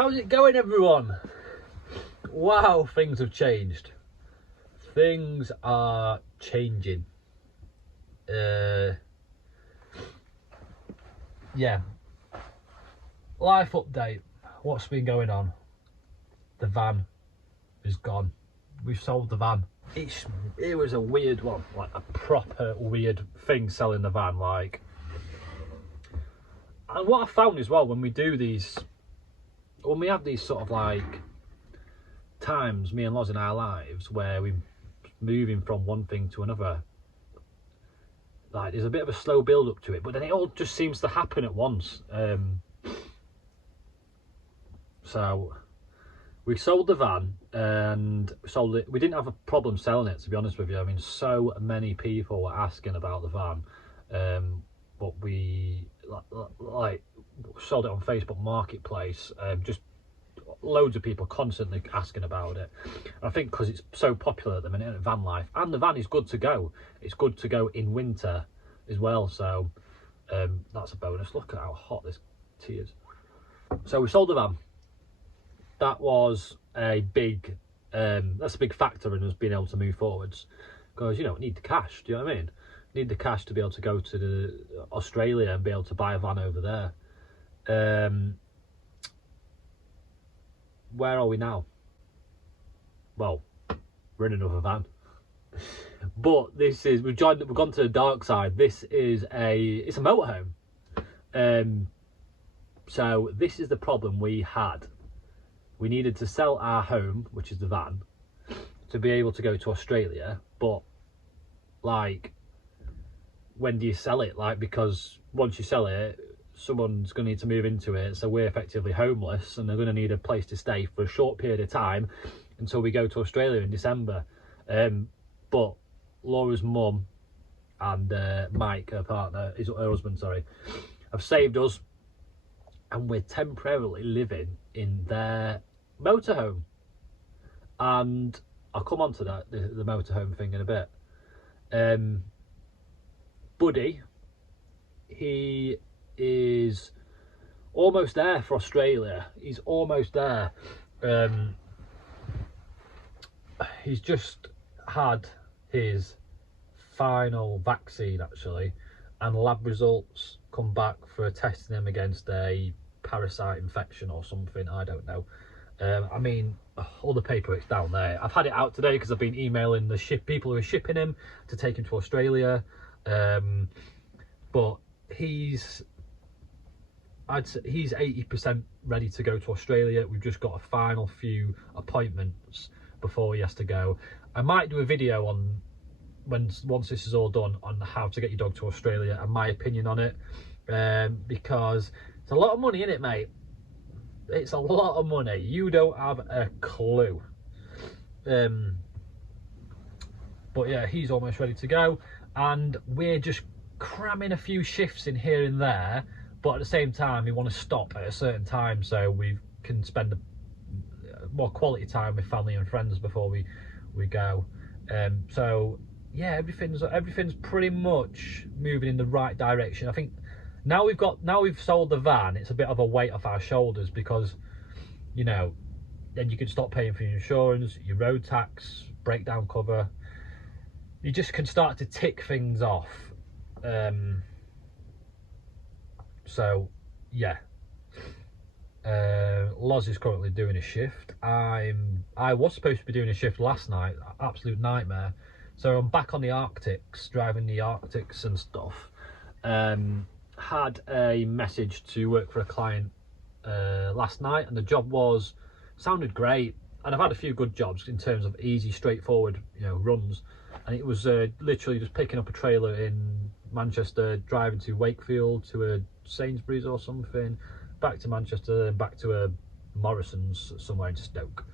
How's it going, everyone? Wow, things have changed. Things are changing. Yeah. Life update. What's been going on? The van is gone. We've sold the van. It was a weird one, like a proper weird thing selling the van, like. And what I found as well when we do these, when we have these sort of like times, me and Loz in our lives, where we're moving from one thing to another, like there's a bit of a slow build up to it, but then it all just seems to happen at once. So we sold the van and sold it. We didn't have a problem selling it, to be honest with you. I mean, so many people were asking about the van, but we like sold it on Facebook Marketplace. Just loads of people constantly asking about it. I think because it's so popular at the minute in van life, and the van is good to go. It's good to go in winter as well, so that's a bonus. Look at how hot this tea is. So we sold the van. That was a big that's a big factor in us being able to move forwards, because you know, we need the cash. Do you know what I mean? Need the cash to be able to go to Australia and be able to buy a van over there. Where are we now? Well, we're in another van. But this is, we've gone to the dark side. This is it's a motorhome. So this is the problem we had. We needed to sell our home, which is the van, to be able to go to Australia. But like, when do you sell it? Like, because once you sell it, someone's going to need to move into it, so we're effectively homeless, and they're going to need a place to stay for a short period of time until we go to Australia in December. But Laura's mum and Mike, her partner, her husband, sorry, have saved us, and we're temporarily living in their motorhome. And I'll come on to that, the motorhome thing, in a bit. Buddy, he is almost there for Australia. He's almost there. He's just had his final vaccine, actually, and lab results come back for testing him against a parasite infection or something, I don't know. I mean, all the paperwork's down there. I've had it out today because I've been emailing the people who are shipping him to take him to Australia. But he's 80% ready to go to Australia. We've just got a final few appointments before he has to go. I might do a video on once this is all done on how to get your dog to Australia and my opinion on it, because it's a lot of money in it, mate. It's a lot of money. You don't have a clue. But yeah, he's almost ready to go, and we're just cramming a few shifts in here and there, but at the same time we want to stop at a certain time so we can spend more quality time with family and friends before we go. So yeah, everything's pretty much moving in the right direction. I think now we've sold the van, it's a bit of a weight off our shoulders, because you know, then you can stop paying for your insurance, your road tax, breakdown cover. You just can start to tick things off. So yeah, Loz is currently doing a shift. I was supposed to be doing a shift last night, absolute nightmare. So I'm back on the Arctics, driving the Arctics and stuff. Had a message to work for a client last night, and the job sounded great, and I've had a few good jobs in terms of easy, straightforward, you know, runs, and it was literally just picking up a trailer in Manchester, driving to Wakefield, to a Sainsbury's or something, back to Manchester, and back to a Morrison's somewhere in Stoke.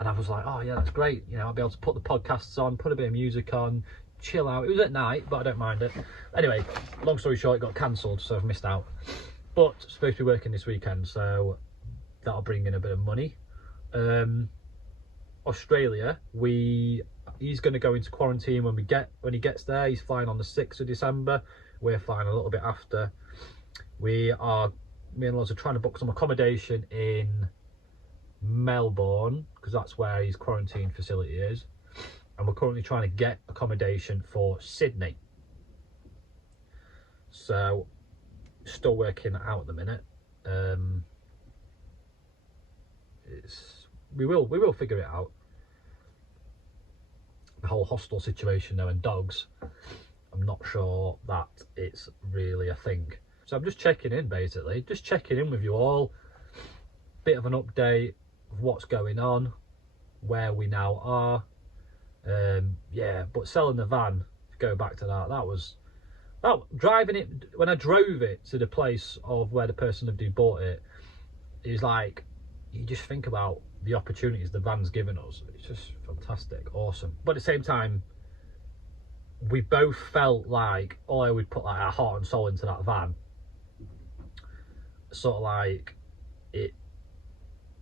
And I was like, oh yeah, that's great, you know, I'll be able to put the podcasts on, put a bit of music on, chill out. It was at night, but I don't mind it. Anyway, long story short, it got cancelled, so I've missed out. But supposed to be working this weekend, so that'll bring in a bit of money. Australia, he's going to go into quarantine when he gets there. He's flying on the 6th of December. We're flying a little bit after. Me and Loz are trying to book some accommodation in Melbourne, because that's where his quarantine facility is, and we're currently trying to get accommodation for Sydney. So still working out at the minute. We will figure it out. The whole hostel situation though, and dogs, I'm not sure that it's really a thing. So I'm just checking in, basically, just checking in with you all. Bit of an update of what's going on, where we now are. Yeah, but selling the van, to go back to that, driving it, when I drove it to the place of where the person who bought it, is like, you just think about the opportunities the van's given us. It's just fantastic, awesome. But at the same time, we both felt like, oh, I would put like our heart and soul into that van. Sort of like it.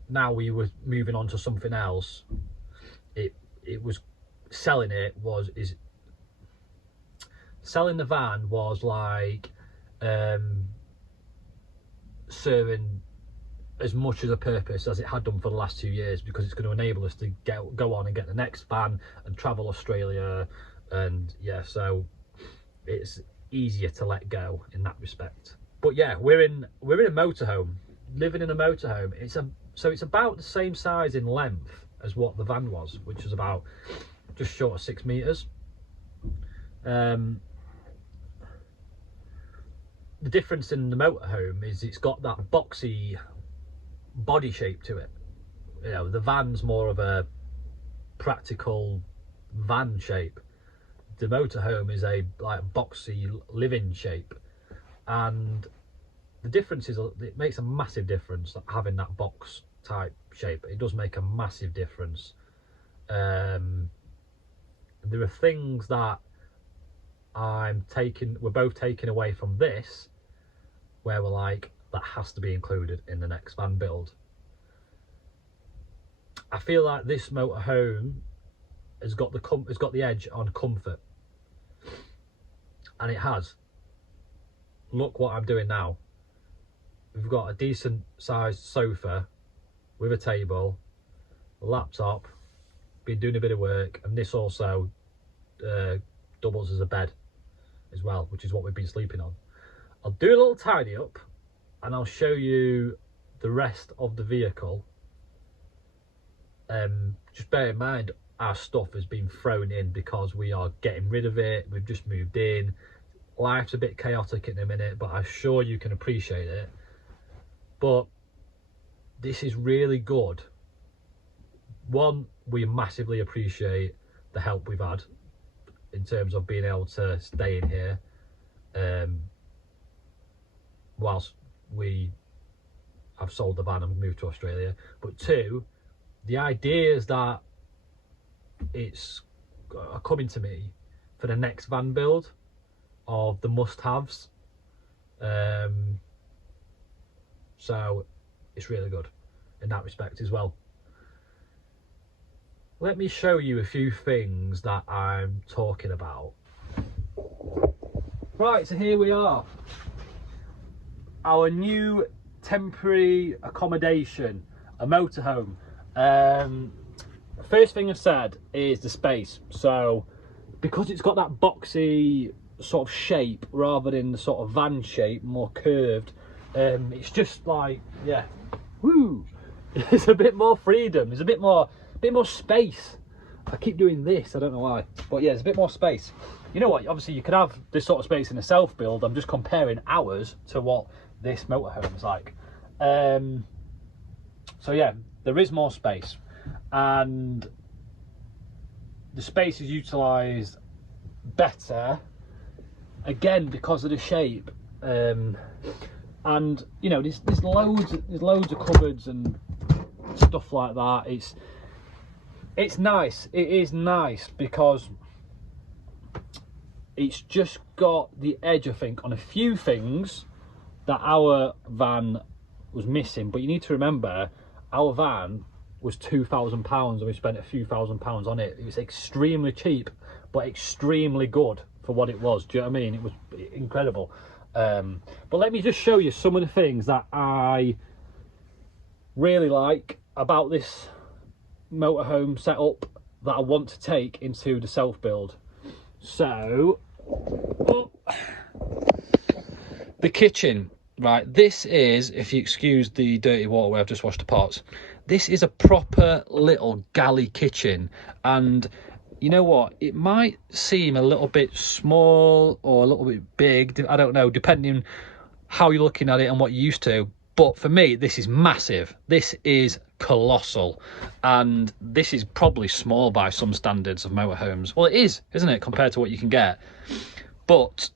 Now we were moving on to something else. It was selling the van was like serving as much as a purpose as it had done for the last 2 years, because it's going to enable us to go on and get the next van and travel Australia, and yeah, so it's easier to let go in that respect. But yeah, we're in a motorhome, living in a motorhome. It's about the same size in length as what the van was, which was about just short of 6 meters. The difference in the motorhome is it's got that boxy body shape to it. You know, the van's more of a practical van shape. The motorhome is a like boxy living shape, and the difference is it makes a massive difference having that box type shape. It does make a massive difference. There are things that we're both taking away from this, where we're like, that has to be included in the next van build. I feel like this motorhome has got the edge on comfort, and it has. Look what I'm doing now. We've got a decent sized sofa with a table, a laptop, been doing a bit of work, and this also doubles as a bed as well, which is what we've been sleeping on. I'll do a little tidy up and I'll show you the rest of the vehicle. Just bear in mind, our stuff has been thrown in because we are getting rid of it. We've just moved in. Life's a bit chaotic in a minute, but I'm sure you can appreciate it. But this is really good. One, we massively appreciate the help we've had in terms of being able to stay in here whilst we have sold the van and moved to Australia. But two, the ideas that are coming to me for the next van build of the must-haves. So it's really good in that respect as well. Let me show you a few things that I'm talking about. Right, so here we are. Our new temporary accommodation, a motorhome. First thing I said is the space. So because it's got that boxy sort of shape rather than the sort of van shape, more curved, it's just like, yeah, woo, there's a bit more freedom, there's a bit more space. I keep doing this, I don't know why, but yeah, there's a bit more space. You know what, obviously you could have this sort of space in a self build. I'm just comparing ours to what this motorhome is like. So yeah, there is more space, and the space is utilised better again because of the shape. And you know, there's loads of cupboards and stuff like that. It's nice. It is nice because it's just got the edge, I think, on a few things that our van was missing. But you need to remember, our van was £2,000 and we spent a few £1,000s on it. It was extremely cheap, but extremely good for what it was. Do you know what I mean? It was incredible. But let me just show you some of the things that I really like about this motorhome setup that I want to take into the self-build. So, the kitchen, right, this is, if you excuse the dirty water where I've just washed the pots, this is a proper little galley kitchen. And you know what, it might seem a little bit small or a little bit big, I don't know, depending how you're looking at it and what you're used to. But for me, this is massive. This is colossal. And this is probably small by some standards of motorhomes. Well, it is, isn't it, compared to what you can get? But,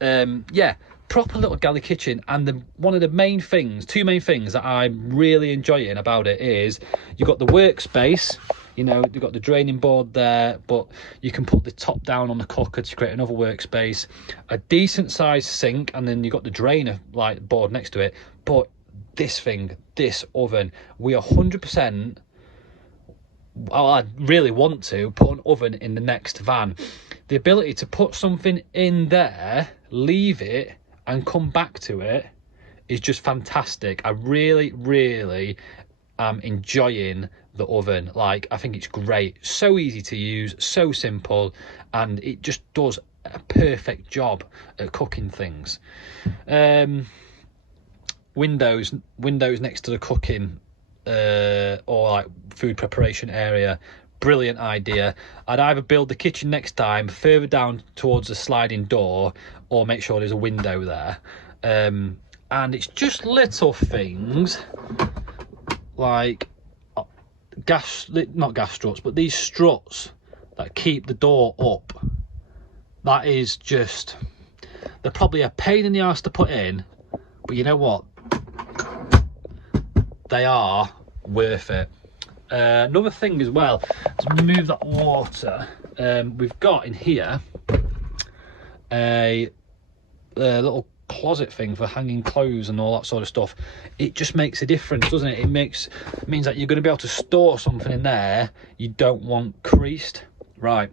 yeah, proper little galley kitchen. And one of the main things, two main things that I'm really enjoying about it is you've got the workspace. You know, you've got the draining board there, but you can put the top down on the cooker to create another workspace. A decent sized sink, and then you've got the drainer like board next to it. But this thing, this oven, we 100%, I really want to put an oven in the next van. The ability to put something in there, leave it, and come back to it is just fantastic. I really, really am enjoying the oven. Like, I think it's great, so easy to use, so simple, and it just does a perfect job at cooking things. Windows next to the cooking or like food preparation area, brilliant idea. I'd either build the kitchen next time further down towards the sliding door, or make sure there's a window there. And it's just little things like not gas struts, but these struts that keep the door up. That is just, they're probably a pain in the arse to put in, but you know what, they are worth it. Another thing as well, to remove that water, we've got in here a little closet thing for hanging clothes and all that sort of stuff. It just makes a difference, doesn't it? It means that you're going to be able to store something in there you don't want creased. Right,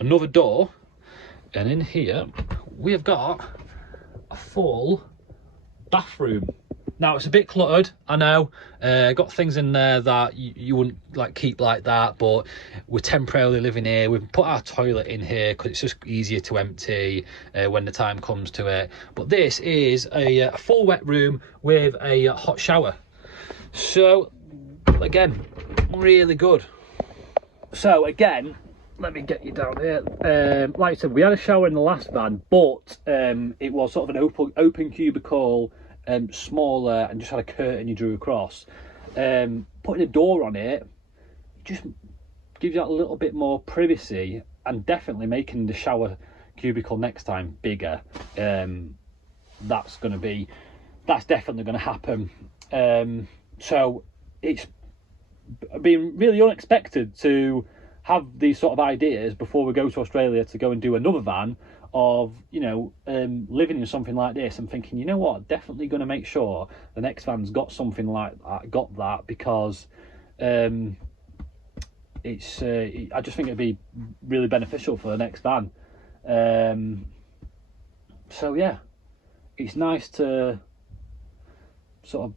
another door, and in here we have got a full bathroom. Now, it's a bit cluttered, I know. Got things in there that you wouldn't like keep like that, but we're temporarily living here. We've put our toilet in here because it's just easier to empty when the time comes to it. But this is a full wet room with a hot shower. So, again, really good. So, again, let me get you down here. Like I said, we had a shower in the last van, but it was sort of an open cubicle, smaller, and just had a curtain you drew across. Putting a door on it just gives you that a little bit more privacy, and definitely making the shower cubicle next time bigger. That's definitely going to happen. So it's been really unexpected to have these sort of ideas before we go to Australia to go and do another van, of, you know, living in something like this and thinking, you know what, definitely going to make sure the next van's got something like that, because it's I just think it'd be really beneficial for the next van. So yeah, it's nice to sort of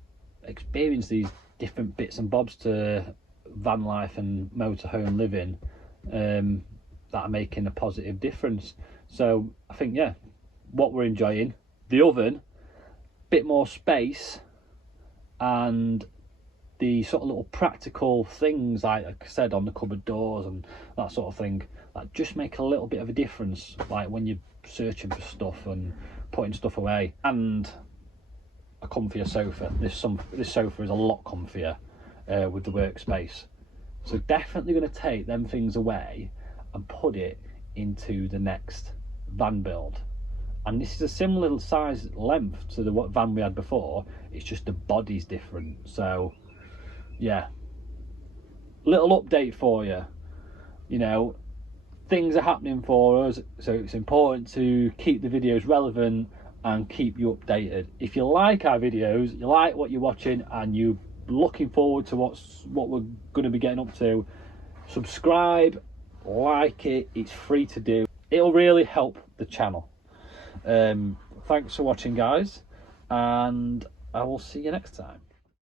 experience these different bits and bobs to van life and motorhome living that are making a positive difference. So I think, yeah, what we're enjoying, the oven, bit more space, and the sort of little practical things, like I said, on the cupboard doors and that sort of thing, that just make a little bit of a difference, like when you're searching for stuff and putting stuff away. And a comfier sofa. This sofa is a lot comfier with the workspace. So definitely going to take them things away and put it into the next van build. And this is a similar size length to the van we had before, it's just the body's different. So yeah, little update for you. You know, things are happening for us, so it's important to keep the videos relevant and keep you updated. If you like our videos, you like what you're watching, and you're looking forward to what we're going to be getting up to, subscribe, like it, it's free to do. It'll really help the channel. Thanks for watching, guys, and I will see you next time.